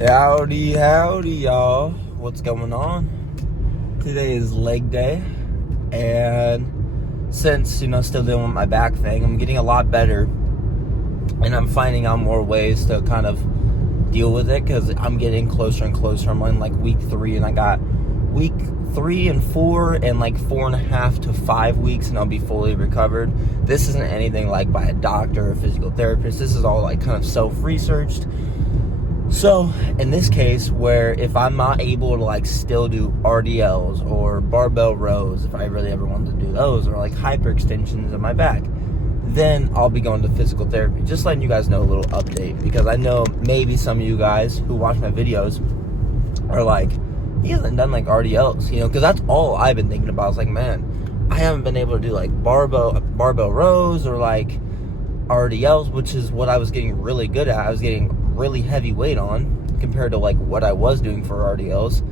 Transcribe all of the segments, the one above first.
Howdy, howdy, y'all. What's going on? Today is leg day, and since, still dealing with my back thing, I'm getting a lot better, and I'm finding out more ways to kind of deal with it, because I'm getting closer and closer. I'm on, week 3, and I got week 3 and 4, and 4.5 to 5 weeks, and I'll be fully recovered. This isn't anything by a doctor or physical therapist. This is all, kind of self-researched. So, in this case, where if I'm not able to, still do RDLs or barbell rows, if I really ever wanted to do those, or, hyperextensions of my back, then I'll be going to physical therapy. Just letting you guys know a little update, because I know maybe some of you guys who watch my videos are like, he hasn't done, RDLs, because that's all I've been thinking about. It's man, I haven't been able to do, barbell rows or, RDLs, which is what I was getting really good at. I was getting really heavy weight on compared to what I was doing for RDLs.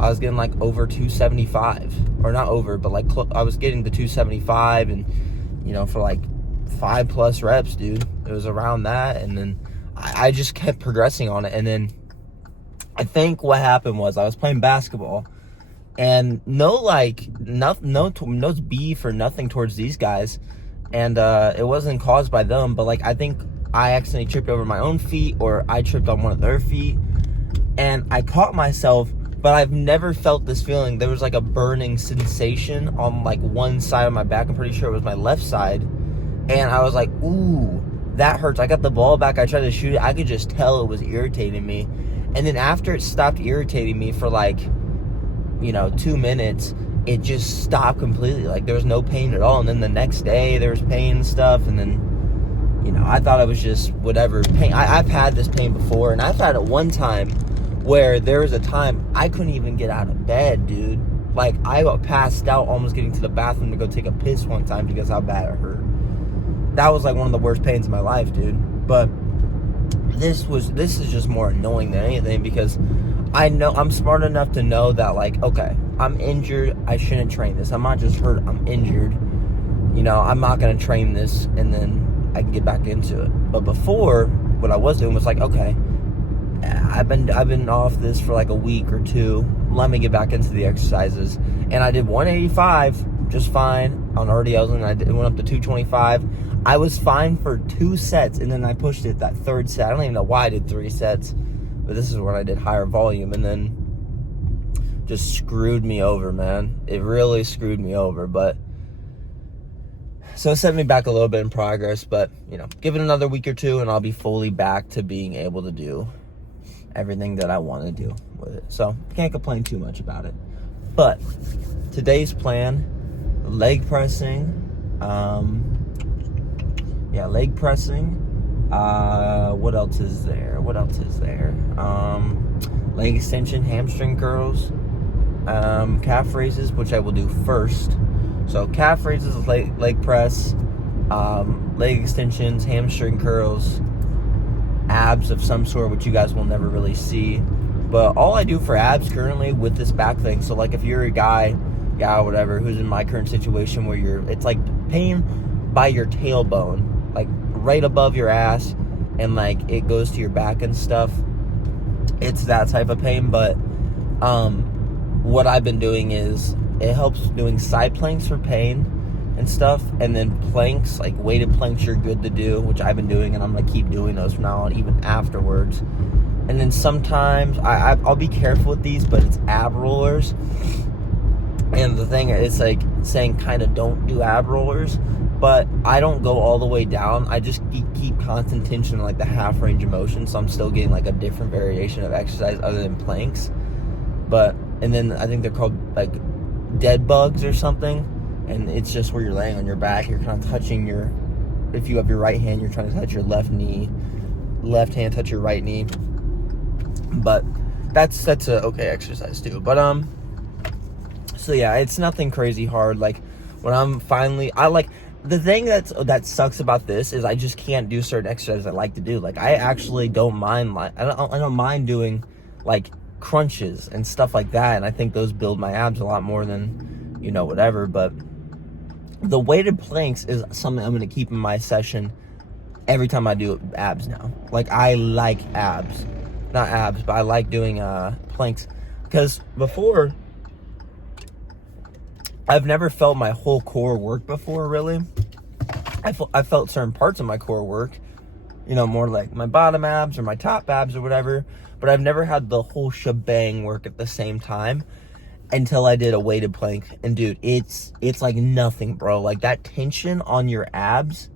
I was getting over 275, or not over, but I was getting the 275, and for 5+ reps, dude, it was around that. And then I just kept progressing on it. And then I think what happened was I was playing basketball, and no beef or nothing towards these guys, and it wasn't caused by them, but I think I accidentally tripped over my own feet, or I tripped on one of their feet, and I caught myself. But I've never felt this feeling. There was a burning sensation on one side of my back. I'm pretty sure it was my left side, and I was like, ooh, that hurts. I got the ball back, I tried to shoot it, I could just tell it was irritating me. And then after it stopped irritating me for 2 minutes, it just stopped completely. There was no pain at all. And then the next day there was pain and stuff, and then I thought it was just whatever pain. I've had this pain before, and I've had it one time where there was a time I couldn't even get out of bed, dude. I got passed out almost getting to the bathroom to go take a piss one time because how bad it hurt. That was one of the worst pains of my life, dude. But this is just more annoying than anything, because I know I'm smart enough to know that okay, I'm injured, I shouldn't train this. I'm not just hurt, I'm injured. I'm not gonna train this and then I can get back into it. But before, what I was doing was okay, I've been off this for a week or two. Let me get back into the exercises. And I did 185 just fine on RDLs, and it went up to 225. I was fine for 2 sets, and then I pushed it that third set. I don't even know why I did 3 sets, but this is when I did higher volume, and then just screwed me over, man. It really screwed me over. But so it set me back a little bit in progress, but give it another week or two and I'll be fully back to being able to do everything that I want to do with it. So can't complain too much about it. But today's plan, leg pressing. Leg pressing. What else is there? Leg extension, hamstring curls, calf raises, which I will do first. So calf raises, leg press, leg extensions, hamstring curls, abs of some sort, which you guys will never really see. But all I do for abs currently with this back thing, so if you're a guy, whatever, who's in my current situation where it's pain by your tailbone, right above your ass, and it goes to your back and stuff. It's that type of pain. But what I've been doing is it helps doing side planks for pain and stuff, and then planks, weighted planks, you're good to do, which I've been doing, and I'm gonna keep doing those from now on, even afterwards. And then sometimes I'll be careful with these, but it's ab rollers. And the thing is, saying kind of don't do ab rollers, but I don't go all the way down. I just keep constant tension on the half range of motion, so I'm still getting a different variation of exercise other than planks. And then I think they're called dead bugs or something, and it's just where you're laying on your back, you're kind of touching if you have your right hand, you're trying to touch your left knee, left hand touch your right knee. But that's a okay exercise too. But so yeah, it's nothing crazy hard. When I'm finally, the thing that sucks about this is I just can't do certain exercises I like to do. I actually don't mind, I don't mind doing crunches and stuff like that, and I think those build my abs a lot more than whatever. But the weighted planks is something I'm going to keep in my session every time I do abs now. I like abs. not abs, but I like doing planks, because before, I've never felt my whole core work before, really. I felt certain parts of my core work, more like my bottom abs or my top abs or whatever, but I've never had the whole shebang work at the same time until I did a weighted plank. And dude, it's like nothing, bro. Like that tension on your abs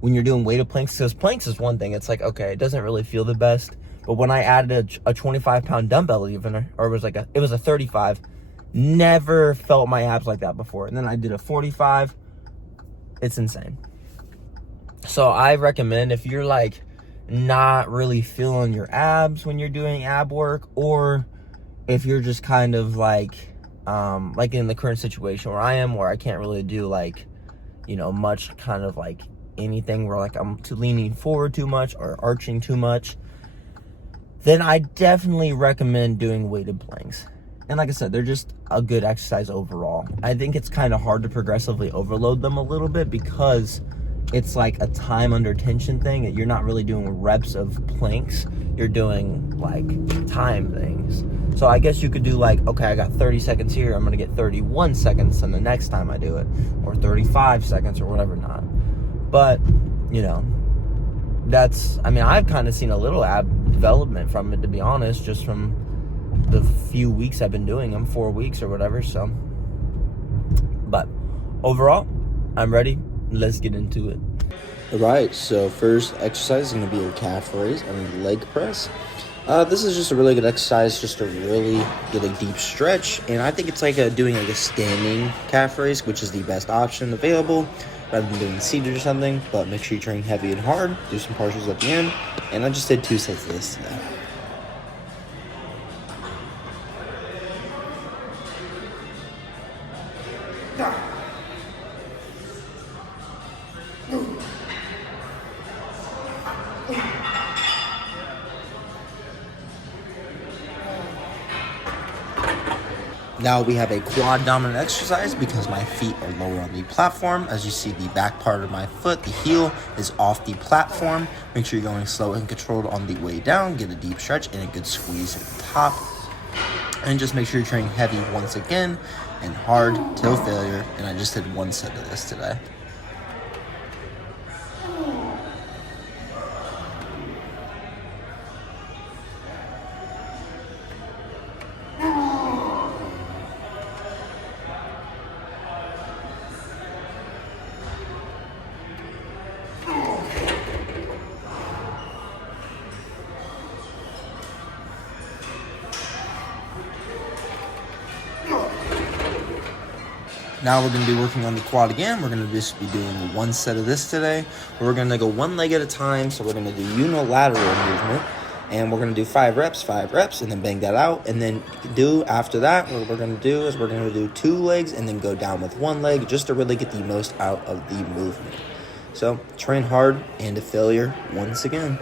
when you're doing weighted planks, because planks is one thing. It's like, okay, it doesn't really feel the best, but when I added a 25-pound dumbbell even, or it was a 35, never felt my abs like that before. And then I did a 45. It's insane. So I recommend, if you're like not really feeling your abs when you're doing ab work, or if you're just kind of like in the current situation where I am, where I can't really do like, much kind of like anything where like I'm leaning forward too much or arching too much, then I definitely recommend doing weighted planks. And like I said, they're just a good exercise overall. I think it's kind of hard to progressively overload them a little bit, because it's like a time under tension thing. That you're not really doing reps of planks, you're doing like time things. So I guess you could do like, okay, I got 30 seconds here, I'm gonna get 31 seconds and the next time I do it, or 35 seconds or whatever not. But I've kind of seen a little ab development from it, to be honest, just from the few weeks I've been doing them, 4 weeks or whatever. So, but overall, I'm ready. Let's get into it. All right, so first exercise is going to be your calf raise and leg press. This is just a really good exercise just to really get a deep stretch, and I think it's like doing like a standing calf raise, which is the best option available rather than doing seated or something. But make sure you train heavy and hard, do some partials at the end, and I just did 2 sets of this today. Now we have a quad dominant exercise because my feet are lower on the platform. As you see, the back part of my foot, the heel, is off the platform. Make sure you're going slow and controlled on the way down. Get a deep stretch and a good squeeze at the top. And just make sure you're training heavy once again and hard till failure. And I just did 1 set of this today. Now we're going to be working on the quad again. We're going to just be doing 1 set of this today. We're going to go 1 leg at a time. So we're going to do unilateral movement. And we're going to do 5 reps, and then bang that out. And then after that, what we're going to do is we're going to do 2 legs and then go down with 1 leg just to really get the most out of the movement. So train hard and to failure once again.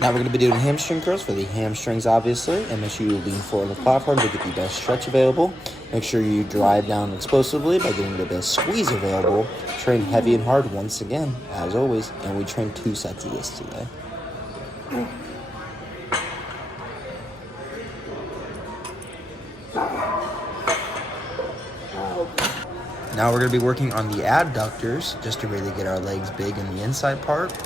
Now we're going to be doing hamstring curls for the hamstrings, obviously, and make sure you lean forward on the platform to get the best stretch available. Make sure you drive down explosively by getting the best squeeze available. Train heavy and hard once again, as always, and we train 2 sets of this today. Now we're going to be working on the adductors just to really get our legs big in the inside part.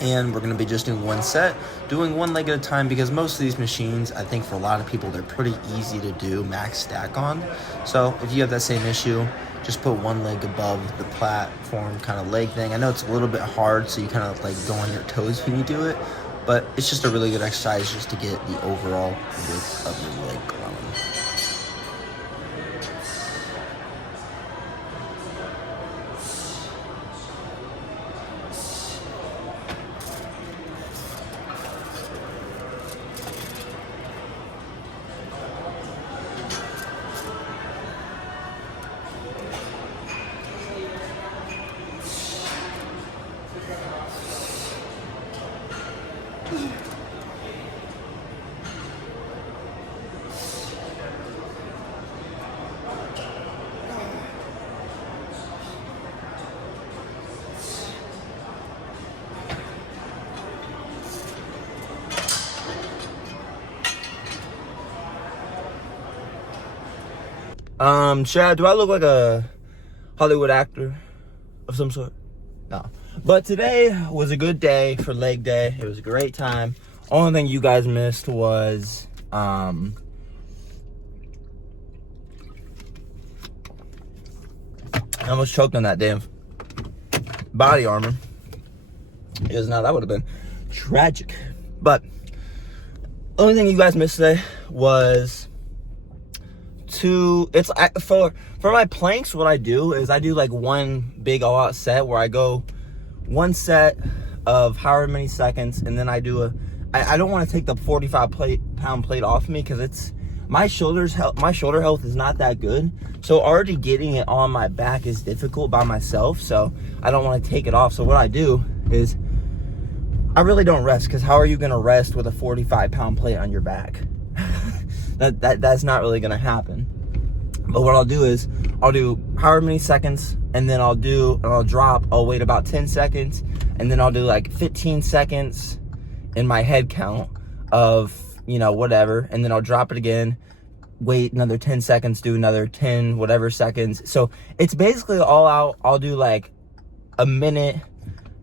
And we're going to be just doing 1 set, doing 1 leg at a time, because most of these machines, I think for a lot of people, they're pretty easy to do max stack on. So if you have that same issue, just put 1 leg above the platform kind of leg thing. I know it's a little bit hard, so you kind of like go on your toes when you do it, but it's just a really good exercise just to get the overall width of your leg growing. Chad, do I look like a Hollywood actor of some sort? No. But today was a good day for leg day. It was a great time. Only thing you guys missed was, I almost choked on that damn body armor. Because now that would have been tragic. But only thing you guys missed today was for my planks. What I do is I do like one big all out set where I go one set of however many seconds, and then I do I don't want to take the 45-pound plate off me because it's my shoulder health is not that good, so already getting it on my back is difficult by myself, so I don't want to take it off. So what I do is I really don't rest, because how are you going to rest with a 45-pound plate on your back? That's not really going to happen. But what I'll do is I'll do however many seconds, and then I'll wait about 10 seconds, and then I'll do like 15 seconds in my head count of, whatever, and then I'll drop it again, wait another 10 seconds, do another 10 whatever seconds. So it's basically all out. I'll do like a minute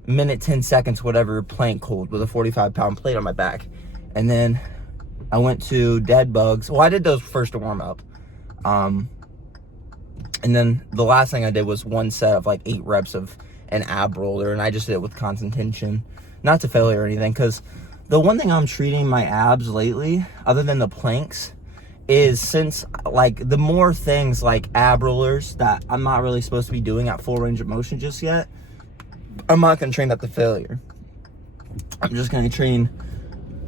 10 seconds, whatever, plank hold with a 45-pound plate on my back. And then I went to dead bugs. Well, I did those first to warm up. And then the last thing I did was one set of like 8 reps of an ab roller, and I just did it with constant tension, not to failure or anything. Because the one thing I'm treating my abs lately, other than the planks, is since like the more things like ab rollers that I'm not really supposed to be doing at full range of motion just yet, I'm not going to train that to failure. I'm just going to train,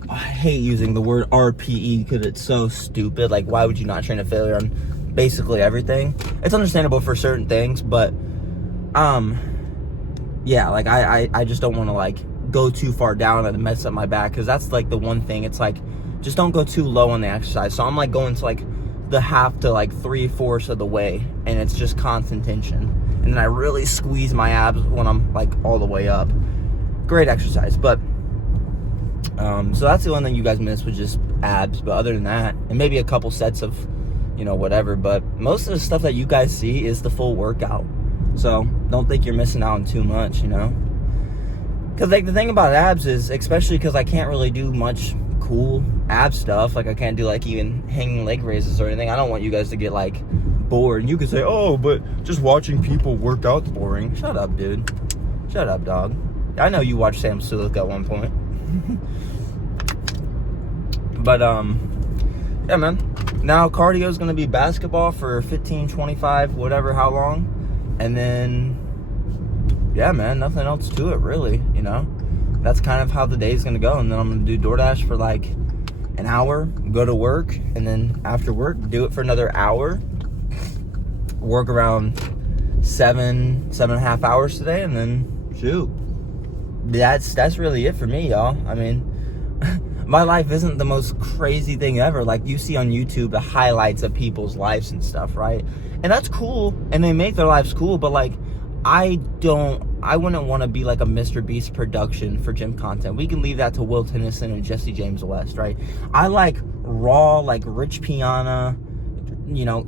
I hate using the word RPE because it's so stupid. Like, why would you not train a failure on basically everything? It's understandable for certain things, but, yeah, like, I just don't want to, like, go too far down and mess up my back, because that's, like, the one thing. It's, like, just don't go too low on the exercise. So I'm, like, going to, like, the half to, like, 3/4 of the way, and it's just constant tension. And then I really squeeze my abs when I'm like all the way up. Great exercise. But so that's the one thing you guys missed, was just abs. But other than that, and maybe a couple sets of whatever, but most of the stuff that you guys see is the full workout. So don't think you're missing out on too much, because like the thing about abs is, especially because I can't really do much cool ab stuff, like I can't do like even hanging leg raises or anything. I don't want you guys to get like bored. You could say, oh, but just watching people work out's boring. Shut up, dude. Shut up, dog. I know you watched Sam Sulek at one point. But yeah, man, now cardio is going to be basketball for 15, 25, whatever, how long, and then yeah, man, nothing else to it really. That's kind of how the day is going to go. And then I'm going to do DoorDash for like an hour, go to work, and then after work do it for another hour, work around 7.5 hours today, and then shoot, that's really it for me, y'all. I mean, my life isn't the most crazy thing ever. Like, you see on YouTube the highlights of people's lives and stuff, right? And that's cool, and they make their lives cool, but like, I wouldn't want to be like a Mr. Beast production for gym content. We can leave that to Will Tennyson and Jesse James West, right? I like raw, like Rich Piana,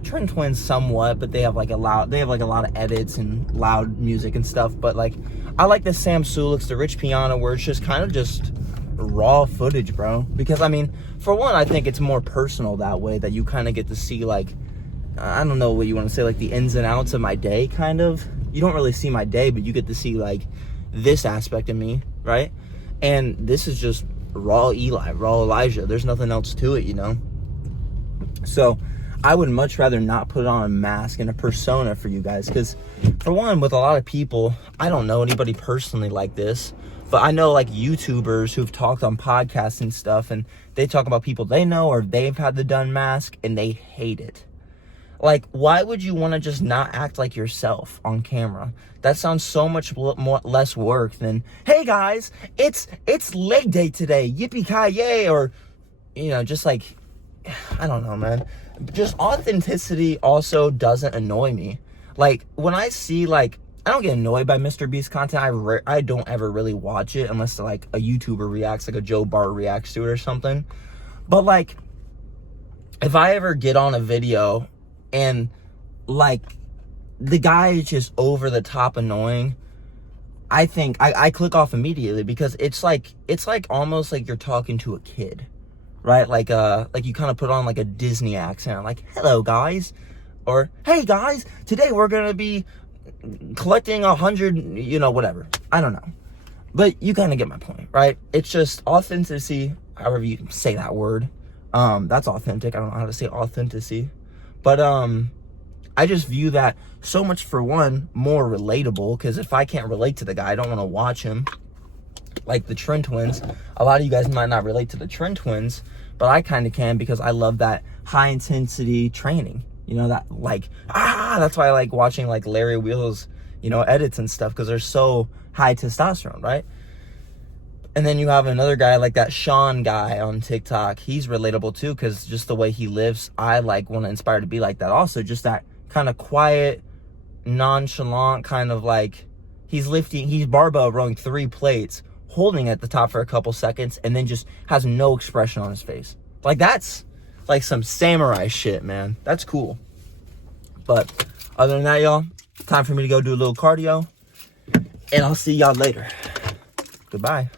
Trent Twins somewhat, but they have like a lot of edits and loud music and stuff. But like, I like the Sam Suleks, the Rich Piana, where it's just kind of just raw footage, bro. Because I mean, for one, I think it's more personal that way, that you kind of get to see, like, I don't know what you want to say, like the ins and outs of my day, kind of. You don't really see my day, but you get to see like this aspect of me, right? And this is just raw Eli, raw Elijah. There's nothing else to it, So I would much rather not put on a mask and a persona for you guys, because for one, with a lot of people, I don't know anybody personally like this, but I know like YouTubers who've talked on podcasts and stuff, and they talk about people they know or they've had the done mask and they hate it. Like, why would you want to just not act like yourself on camera? That sounds so much less work than, hey guys, it's leg day today, yippee-ki-yay, or, just like, I don't know, man. Just authenticity also doesn't annoy me. Like, when I see, like, I don't get annoyed by Mr. Beast content. I don't ever really watch it unless, like, a YouTuber reacts, like a Joe Bart reacts to it or something. But, like, if I ever get on a video and like, the guy is just over the top annoying. I think I click off immediately because it's like almost like you're talking to a kid, right? Like you kind of put on like a Disney accent, like, hello guys, or hey guys, today we're gonna be collecting 100, whatever. I don't know, but you kind of get my point, right? It's just authenticity, however you say that word. That's authentic. I don't know how to say authenticity, but I just view that so much, for one, more relatable, because if I can't relate to the guy, I don't want to watch him. Like the Trent Twins, a lot of you guys might not relate to the Trent Twins, but I kind of can, because I love that high intensity training. That like, that's why I like watching like Larry Wheels, edits and stuff, because they're so high testosterone, right? And then you have another guy like that Sean guy on TikTok. He's relatable too, because just the way he lives, I like want to inspire to be like that. Also, just that kind of quiet, nonchalant kind of like, he's barbell rowing 3 plates, holding at the top for a couple seconds, and then just has no expression on his face. Like, that's like some samurai shit, man. That's cool. But other than that, y'all, time for me to go do a little cardio, and I'll see y'all later. Goodbye.